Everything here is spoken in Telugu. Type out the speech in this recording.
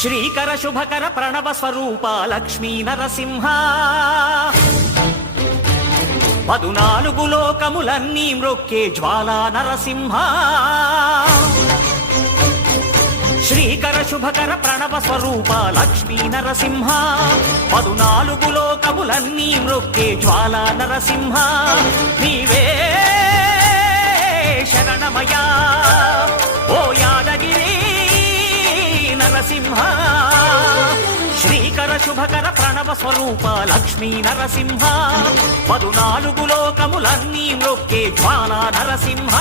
శ్రీకర శుభకర ప్రణవ స్వరూప లక్ష్మీ నరసింహ 14 లోకములన్నీ మ్రొక్కే జ్వాలా నరసింహ శ్రీకర శుభకర ప్రణవ స్వరూప లక్ష్మీ నరసింహ 14 లోకములన్నీ మ్రొక్కే జ్వాలా నరసింహ నీవే శరణమయా ఓ యాదగిరి నరసింహ శ్రీకర శుభకర ప్రణవ స్వరూప లక్ష్మీ నరసింహ 14 లోకములన్నీ మ్రొక్కే జ్వాలా నరసింహ